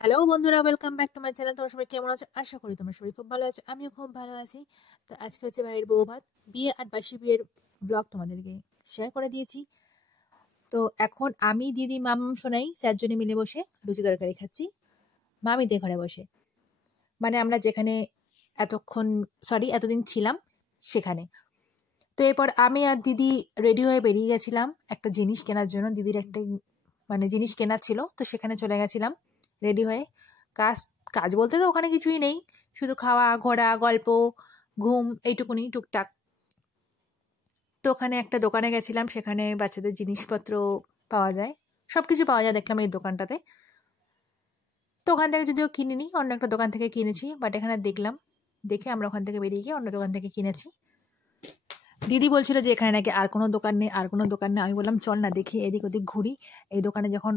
Hello বন্ধুরা, welcome back to my channel. তোমরা সবাই কেমন আছো? আশা করি তোমরা সবাই খুব ভালো আছো। আমিও খুব ভালো আছি। তো আজকে হচ্ছে ভাইয়ের বউ ভাত, বিয়ে আর বাসি বিয়ের ব্লগ তোমাদেরকে শেয়ার করে দিয়েছি। তো এখন আমি, দিদি, মামাম শোনাই চারজনে মিলে বসে লুচি তরকারি খাচ্ছি মামিদের ঘরে বসে, মানে আমরা যেখানে এতদিন ছিলাম সেখানে। তো এরপর আমি আর দিদি রেডি হয়ে বেরিয়ে গেছিলাম একটা জিনিস কেনার জন্য। দিদির একটা জিনিস কেনার ছিল, তো সেখানে চলে গেছিলাম রেডি হয়ে। কাজ বলতে তো ওখানে কিছুই নেই, শুধু খাওয়া, ঘোরা, গল্প, ঘুম, এইটুকুনি টুকটাক। তো ওখানে একটা দোকানে গেছিলাম, সেখানে বাচ্চাদের জিনিসপত্র পাওয়া যায়, সব কিছু পাওয়া যায় দেখলাম এই দোকানটাতে। তো ওখান থেকে যদিও কিনিনি, অন্য একটা দোকান থেকে কিনেছি, বাট এখানে দেখলাম, দেখে আমরা ওখান থেকে বেরিয়ে গিয়ে অন্য দোকান থেকে কিনেছি। দিদি বলছিল যে এখানে নাকি আর কোনো দোকান নেই, আর কোনো দোকান নেই। আমি বললাম চল না দেখি, এদিক ওদিক ঘুরি। এই দোকানে যখন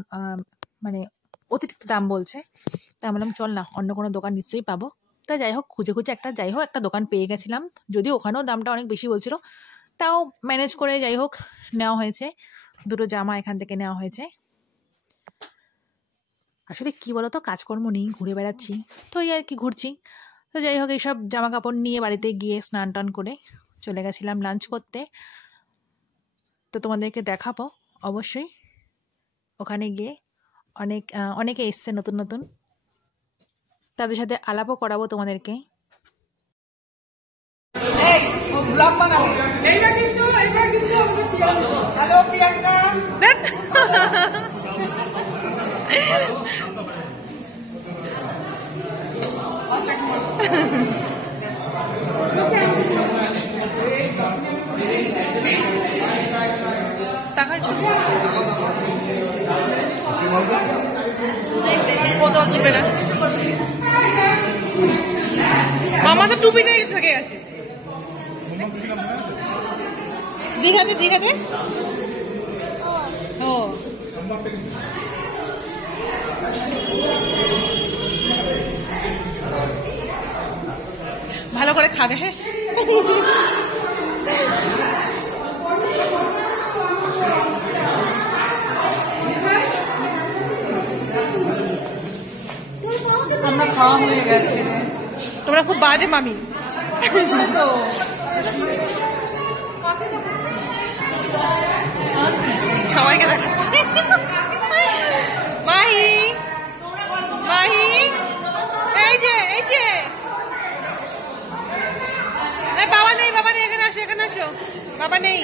অতিরিক্ত দাম বলছে, তা আমি বললাম চল না, অন্য কোনো দোকান নিশ্চয়ই পাবো। তা যাই হোক, খুঁজে খুঁজে একটা দোকান পেয়ে গেছিলাম, যদিও ওখানেও দামটা অনেক বেশি বলছিল, তাও ম্যানেজ করে যাই হোক নেওয়া হয়েছে। দুটো জামা এখান থেকে নেওয়া হয়েছে। আসলে কি বলতো, কাজকর্ম নেই, ঘুরে বেড়াচ্ছি, তো এই আর কি ঘুরছি। তো যাই হোক, এইসব জামা কাপড় নিয়ে বাড়িতে গিয়ে স্নান টান করে চলে গেছিলাম লাঞ্চ করতে। তো তোমাদেরকে দেখাবো অবশ্যই ওখানে গিয়ে। অনেকে এসছে নতুন নতুন, তাদের সাথে আলাপও করাবো তোমাদেরকে। হ্যালো প্রিয়াঙ্কা, মামা তো টুপিটাই থেকে গেছে দীঘাতে ও ভালো করে খাবে। হ্যাঁ, আমরা খাওয়া হয়ে গেছে। তোমরা খুব বাজে মামি। তো সবাইকে দেখাচ্ছি। মাহি মাহি, এই যে বাবা নেই, এখানে আসো, বাবা নেই।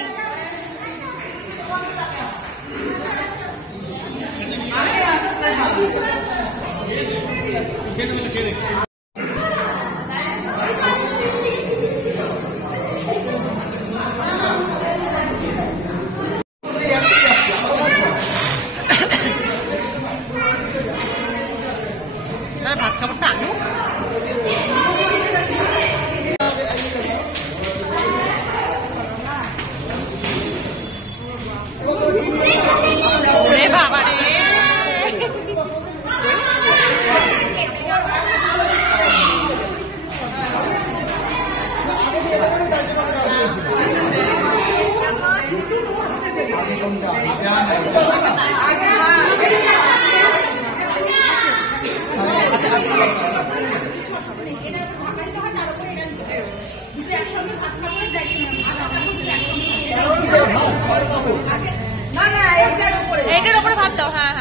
ভাত খাবারটা আনো। বাবা রে, এইটার উপরে ভাত দাও। হ্যাঁ,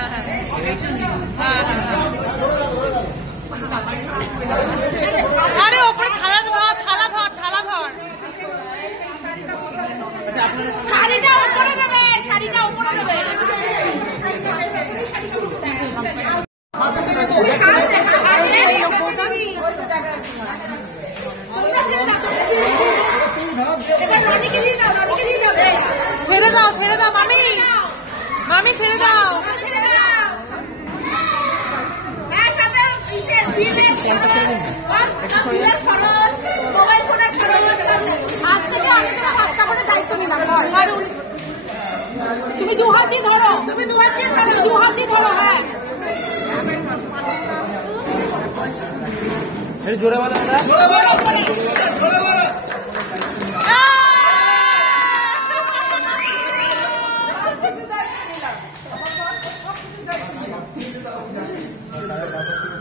আরে ওপরে থালা ধর। শাড়িটা উপরে দেবে। ছেড়ে দাও মামি, ছেড়ে দাও। তুমি দু হাত দিয়ে ধরো। হ্যাঁ, জোরে বলো। Thank you.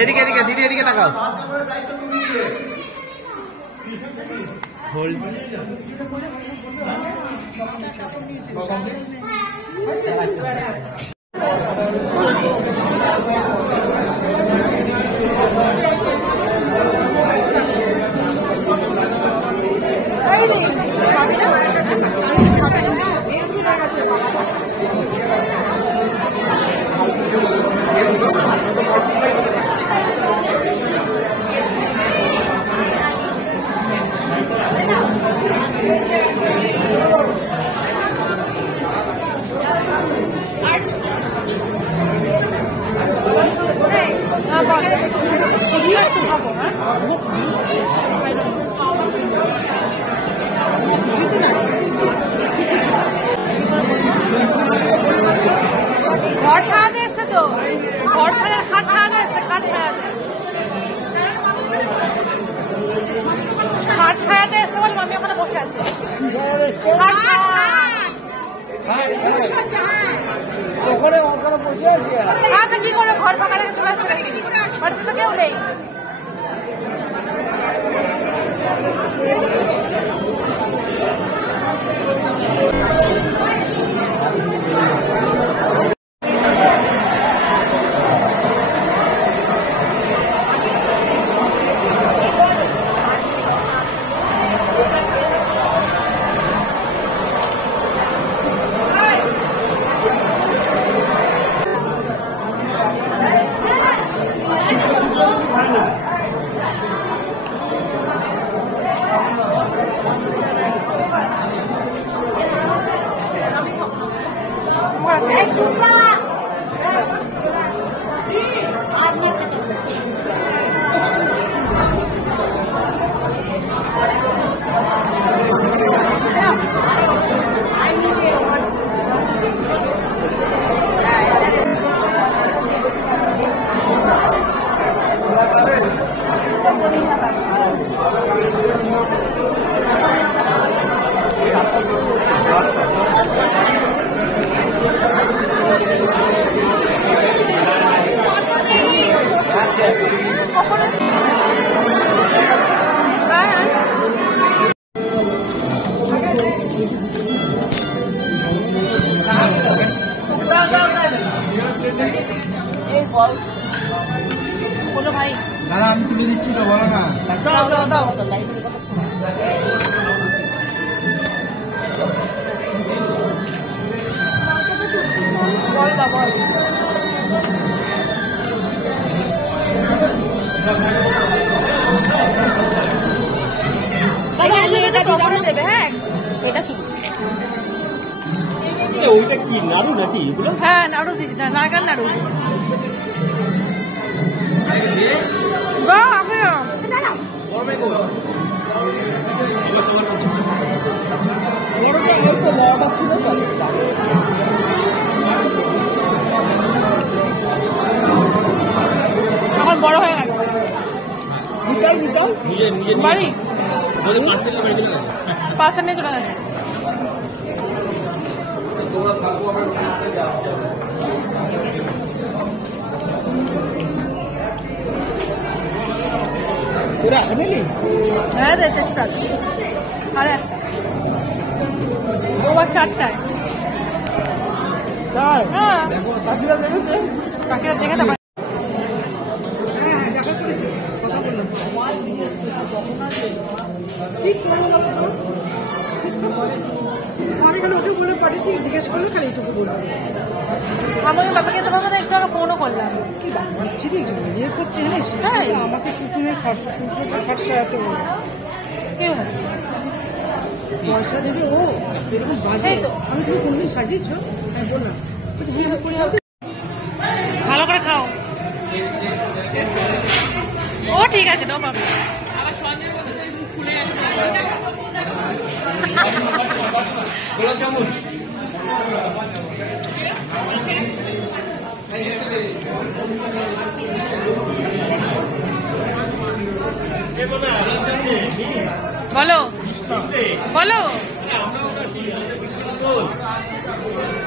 এদিকে এদিকে দিদি এদিকে তাকাও ঘর সারাতে এসছে তো ঘর সারা খাট সারাতে এসছে খাট সারাতে এসছে বলে মামি ওখানে বসে আছে কি করে ঘর ফাঁকা রেখে চলে আসবে বাড়িতে তো কেউ নেই বলো ভাই দাদা আমি তুলে দিচ্ছি তো বলো না দাও দাও দাও বল দাও বল দেবে হ্যাঁ এটা শুধু ওইটা কি নাড়ু নাকি হ্যাঁ নাড়ু দিচ্ছি নারকেল নাড়ু এখন বড় হয়ে গেল বাড়ি পাশে নিয়ে চলে গেছে হ্যাঁ একটা আরে ওবার 4টায় হ্যাঁ কাকিরা দেখে তো জিজ্ঞেস করলে খালি এইটুকু বলবো আমি বাবাকে তোমার কথা একটু আগে ফোনও করলাম কি ইয়ে করছে জানিস হ্যাঁ আমাকে কুকুরের খরচা এত কি হয়েছে পয়সা দেবে ও এরকম বাজে তো আমি তুমি কোনদিন সাজিয়েছো আমি বললাম ভালো করে খাও ও ঠিক আছে নো প্রবলেম আবার সঞ্জয় খুলে আসবে বলো বলো,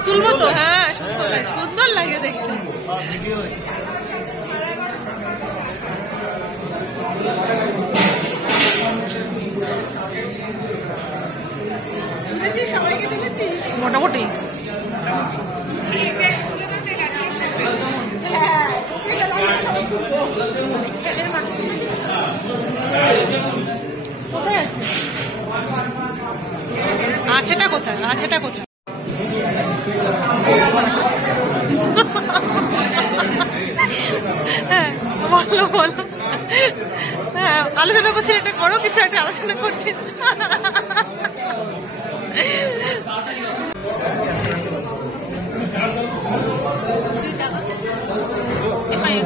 তুলবো তো। হ্যাঁ, সুন্দর লাগে, সুন্দর লাগে দেখতে। মোটামুটি কোথায় আছে? আছেটা কোথায়? আছেটা কোথায়? হ্যাঁ বলো বলো। হ্যাঁ, আলোচনা করছি, এটা করো, কিছু একটা আলোচনা করছি।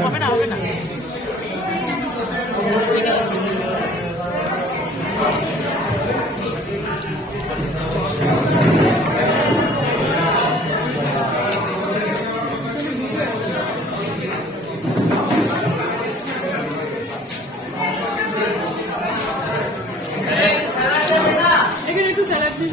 হবে না, হবে না। এখানে একটু স্যালাড দিন।